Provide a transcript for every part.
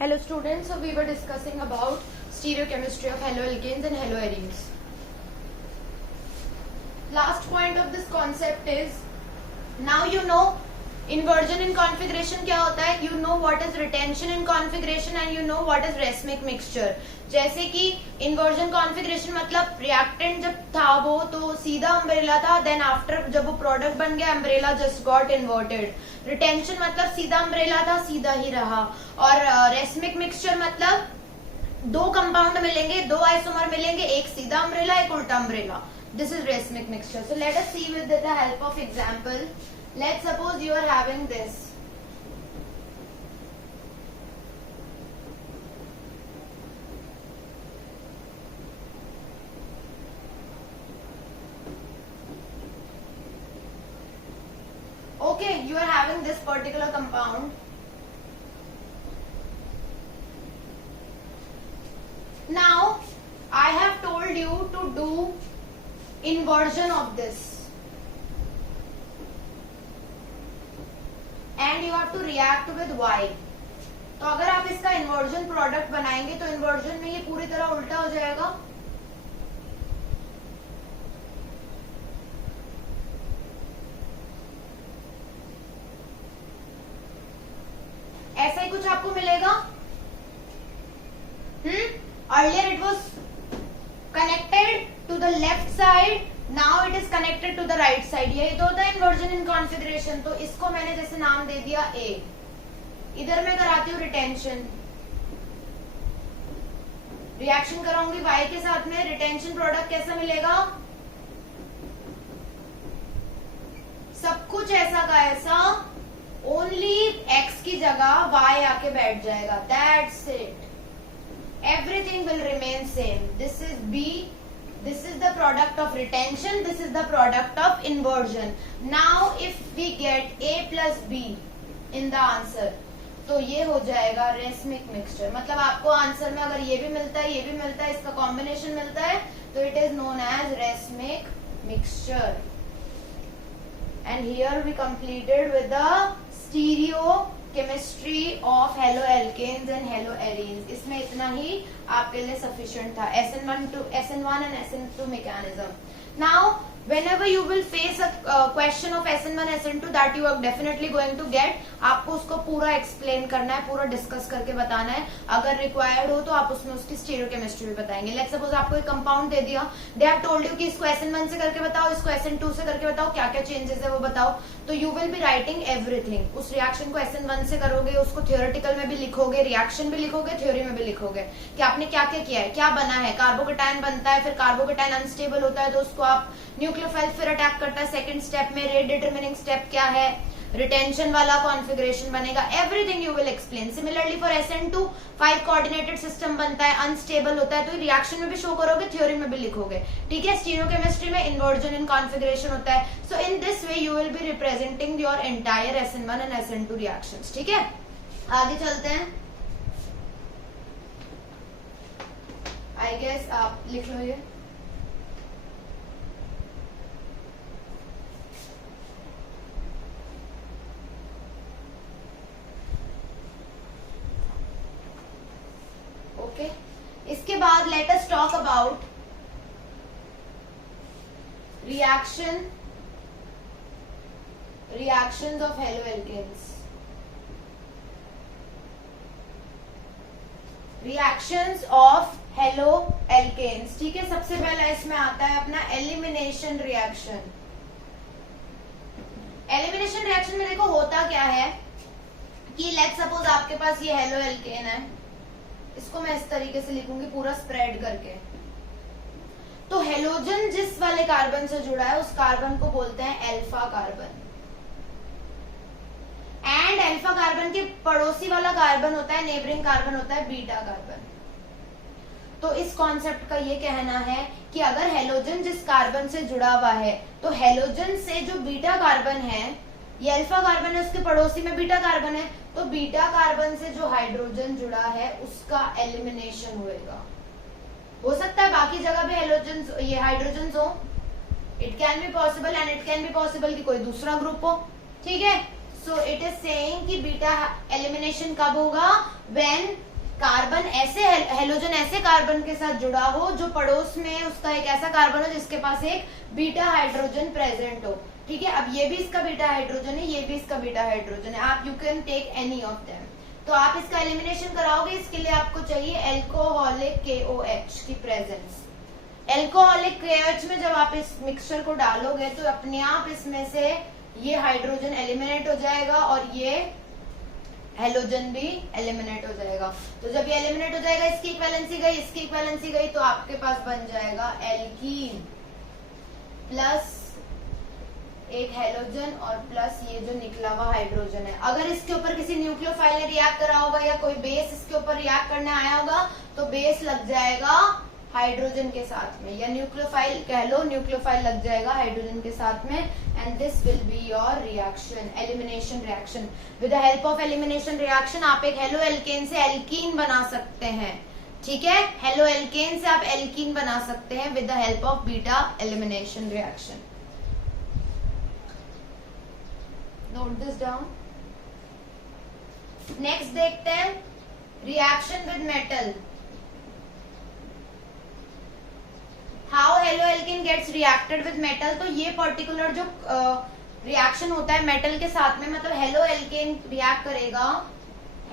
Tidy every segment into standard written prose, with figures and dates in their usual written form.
Hello students, so we were discussing about stereochemistry of haloalkanes and haloarenes. Last point of this concept is, now you know inversion in configuration क्या होता है, you know what is retention in configuration and you know what is racemic mixture. जैसे कि inversion configuration मतलब reactant जब था वो तो सीधा umbrella था, then after जब वो product बन गया umbrella just got inverted. Retention मतलब सीधा umbrella था, सीधा ही रहा. और racemic mixture मतलब दो कंपाउंड मिलेंगे, दो आइसोमर मिलेंगे, एक सीधा अम्ब्रेला एक उल्टा umbrella. This is racemic mixture. So let us see with the help of example. Let's suppose you are having this. Okay, you are having this particular compound. Now, I have told you to do inversion of this. And you have to react with Y. तो अगर आप इसका inversion product बनाएंगे तो inversion में ये पूरी तरह उल्टा हो जाएगा. ऐसा ही कुछ आपको मिलेगा. Earlier it was connected to the left side, now it is connected to the right side. यही तो होता है inversion in configuration. तो इसको मैंने जैसे नाम दे दिया A. इधर मैं कराती हूँ रिटेंशन. रिएक्शन कराऊंगी Y के साथ में. रिटेंशन प्रोडक्ट कैसा मिलेगा? सब कुछ ऐसा का ऐसा, ओनली X की जगह Y आके बैठ जाएगा. That's it. Everything will remain same. This is B. This is the product of retention. This is the product of inversion. Now, if we get A plus B in the answer, तो ये हो जाएगा racemic mixture. मतलब आपको answer में अगर ये भी मिलता है, ये भी मिलता है, इसका कॉम्बिनेशन मिलता है, तो it is known as racemic mixture. And here we completed with the stereochemistry of haloalkanes and haloarenes. इसमें इतना ही आपके लिए sufficient था. SN1 and SN2 mechanism. Now, whenever you will face a question of SN1, SN2 that you are definitely going to get, आपको उसको पूरा explain करना है, पूरा discuss करके बताना है. अगर required हो तो आप उसमें उसकी stereochemistry भी बताएंगे. Let's suppose आपको एक compound दे दिया, they have told you कि इसको SN1 से करके बताओ, इसको SN2 से करके बताओ, क्या क्या changes है वो बताओ. तो you will be writing everything. उस reaction को SN1 से करोगे, उसको theoretical में भी लिखोगे, reaction भी लिखोगे, theory में भी लिखोगे कि आपने क्या क्या किया है, क्या बना है. कार्बोकेटायन बनता है, फिर कार्बोकेटायन अनस्टेबल होता है तो उसको आप न्यूक्लियोफाइल फिर अटैक करता है. सेकंड स्टेप में रेट डिटरमिनिंग स्टेप क्या है, रिटेंशन वाला कॉन्फ़िगरेशन बनेगा. Everything you will explain. Similarly for SN2 5 coordinated system बनता है, अनस्टेबल होता है, तो रिएक्शन में भी शो करोगे, थ्योरी में भी लिखोगे. ठीक है. स्टीरियोकेमिस्ट्री में इन्वर्जन इन कॉन्फ़िगरेशन होता है. So in this way you will be representing your entire SN1 and SN2 reactions. ठीक है. आगे चलते हैं. आई गेस आप लिख लो ये. इसके बाद let us talk about reactions of haloalkanes. Reactions of haloalkanes. ठीक है. सबसे पहला इसमें आता है अपना एलिमिनेशन रिएक्शन. एलिमिनेशन रिएक्शन में देखो होता क्या है कि लेट्स सपोज आपके पास ये haloalkane है, इसको मैं इस तरीके से लिखूंगी पूरा स्प्रेड करके. तो हेलोजन जिस वाले कार्बन से जुड़ा है उस कार्बन को बोलते हैं alpha carbon. And alpha carbon के पड़ोसी वाला कार्बन होता है, नेबरिंग कार्बन होता है बीटा कार्बन. तो इस कॉन्सेप्ट का ये कहना है कि अगर हेलोजन जिस कार्बन से जुड़ा हुआ है तो हेलोजन से जो बीटा कार्बन है, ये अल्फा कार्बन है, उसके पड़ोसी में बीटा कार्बन है, तो बीटा कार्बन से जो हाइड्रोजन जुड़ा है उसका एलिमिनेशन होएगा. हो सकता है बाकी जगह भी हेलोजन ये हाइड्रोजन हो. It can be possible and it can be possible कि कोई दूसरा ग्रुप हो. ठीक है. सो इट इज सेइंग कि बीटा एलिमिनेशन कब होगा, व्हेन ऐसे हेलोजन ऐसे कार्बन के साथ जुड़ा हो जो पड़ोस में उसका एक ऐसा कार्बन हो जिसके पास एक बीटा हाइड्रोजन प्रेजेंट हो। ठीक है, अब ये भी इसका बीटा हाइड्रोजन है, ये भी इसका बीटा हाइड्रोजन है, आप you can take any of them. तो आप इसका एलिमिनेशन कराओगे, इसके लिए आपको चाहिए एल्कोहलिक KOH की प्रेजेंस। एल्कोहलिक KOH में जब आप इस मिक्सचर को डालोगे तो अपने आप इसमें से ये हाइड्रोजन एलिमिनेट हो जाएगा और ये हेलोजन भी एलिमिनेट हो जाएगा। तो जब ये एलिमिनेट हो जाएगा, इसकी इक्विवेलेंसी गई, इसकी इक्विवेलेंसी गई, तो आपके पास बन जाएगा एल्कीन प्लस एक हेलोजन और प्लस ये जो निकला हुआ हाइड्रोजन है। अगर इसके ऊपर किसी न्यूक्लियोफाइल ने रिएक्ट करा होगा या कोई बेस इसके ऊपर रिएक्ट करने आया होगा तो बेस लग जाएगा हाइड्रोजन के साथ में, या न्यूक्लियोफाइल कह लो, न्यूक्लियोफाइल लग जाएगा हाइड्रोजन के साथ में, and this will be your reaction, elimination reaction. With the help of elimination reaction आप एक हेलो एल्केन से एल्कीन बना सकते हैं। ठीक है, हेलो एल्केन से आप एल्कीन बना सकते हैं with the help of beta elimination reaction. Note this down. Next देखते हैं reaction with metal. How halo alkane gets reacted with metal. तो ये पर्टिकुलर जो रिएक्शन होता है मेटल के साथ में, मतलब हेलो एल्केन रिएक्ट करेगा,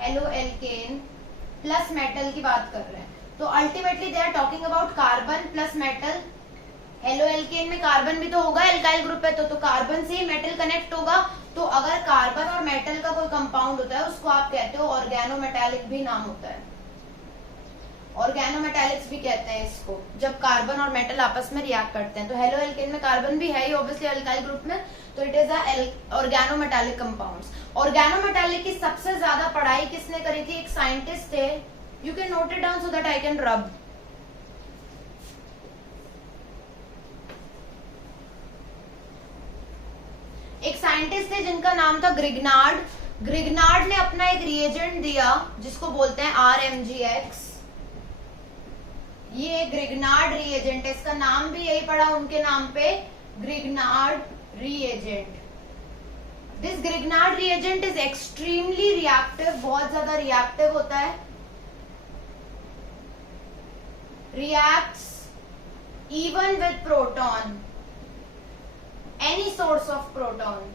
हेलो एल्केन प्लस मेटल की बात कर रहे हैं, तो ultimately they are talking about carbon plus metal. Halo alkane में कार्बन भी तो होगा, एल्काइल ग्रुप है तो कार्बन से ही मेटल कनेक्ट होगा। तो अगर कार्बन और मेटल का कोई कंपाउंड होता है उसको आप कहते हो ऑर्गेनोमेटालिक भी नाम होता है, ऑर्गेनोमेटालिक्स भी कहते हैं इसको, जब कार्बन और मेटल आपस में रिएक्ट करते हैं। तो हेलो एल्केन में कार्बन भी है ही ऑब्वियसली एल्काइल ग्रुप में, तो it is organometallic compounds. Organometallic की सबसे ज्यादा पढ़ाई किसने करी थी? एक साइंटिस्ट थे, you can note it down so that I can रब। एक साइंटिस्ट थे जिनका नाम था ग्रिग्नार्ड। ग्रिग्नार्ड ने अपना एक रिएजेंट दिया जिसको बोलते हैं RMgX। ये ग्रिग्नार्ड रिएजेंट है, इसका नाम भी यही पड़ा उनके नाम पे, Grignard reagent. This Grignard reagent is extremely reactive, बहुत ज्यादा रिएक्टिव होता है, reacts even with proton, any source of proton.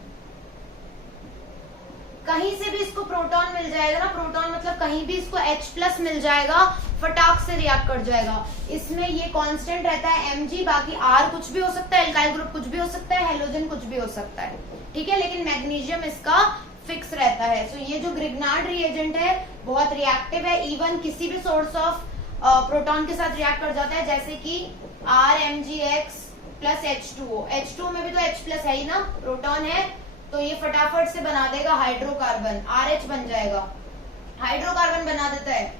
कहीं से भी इसको प्रोटॉन मिल जाएगा ना, प्रोटॉन मतलब कहीं भी इसको H+ मिल जाएगा, फटाक से रिएक्ट कर जाएगा। इसमें ये कांस्टेंट रहता है Mg, बाकी R कुछ भी हो सकता है, एल्काइल ग्रुप कुछ भी हो सकता है, हेलोजन कुछ भी हो सकता है। ठीक है, लेकिन मैग्नीशियम इसका फिक्स रहता है। सो ये जो ग्रिग्नार्ड रिएजेंट है बहुत रिएक्टिव है, इवन किसी भी सोर्स ऑफ प्रोटॉन के साथ रिएक्ट कर जाता है, जैसे कि RMgX प्लस H2O। H2O में भी तो H+ है ही ना, प्रोटॉन है, तो ये फटाफट से बना देगा हाइड्रोकार्बन, RH बन जाएगा, हाइड्रोकार्बन बना देता है।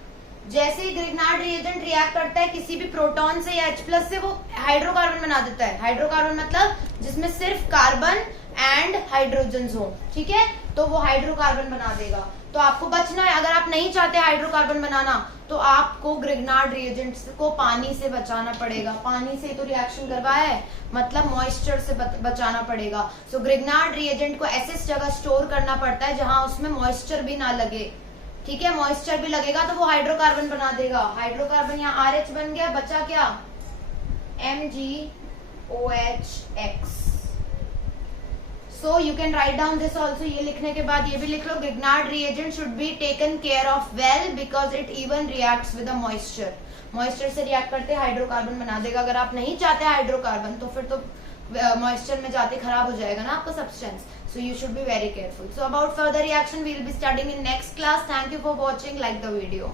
जैसे ही ग्रिग्नार्ड रिएजेंट रिएक्ट करता है किसी भी प्रोटॉन से या H+ से, वो हाइड्रोकार्बन बना देता है। हाइड्रोकार्बन मतलब जिसमें सिर्फ कार्बन एंड हाइड्रोजन हो। ठीक है, तो वो हाइड्रोकार्बन बना देगा। तो आपको बचना है, अगर आप नहीं चाहते हाइड्रोकार्बन बनाना तो आपको ग्रिग्नार्ड रिएजेंट को पानी से बचाना पड़ेगा। पानी से तो रिएक्शन करवाया है, मतलब मॉइस्चर से बचाना पड़ेगा। सो ग्रिग्नार्ड रिएजेंट को ऐसे जगह स्टोर करना पड़ता है जहां उसमें मॉइस्चर भी ना लगे। ठीक है, मॉइस्चर भी लगेगा तो वो हाइड्रोकार्बन बना देगा। हाइड्रोकार्बन यहाँ RH बन गया, बचा क्या? MgOH। So you can write down this also। ये लिखने के बाद ये भी लिख लो, Grignard reagent should be taken care of well because it even reacts with moisture. Moisture से रिएक्ट करते हाइड्रोकार्बन बना देगा। अगर आप नहीं चाहते हाइड्रोकार्बन तो फिर तो मॉइस्चर में जाते खराब हो जाएगा ना आपका substance. So you should be very careful. So about further reaction we will be studying in next class. Thank you for watching. Like the video.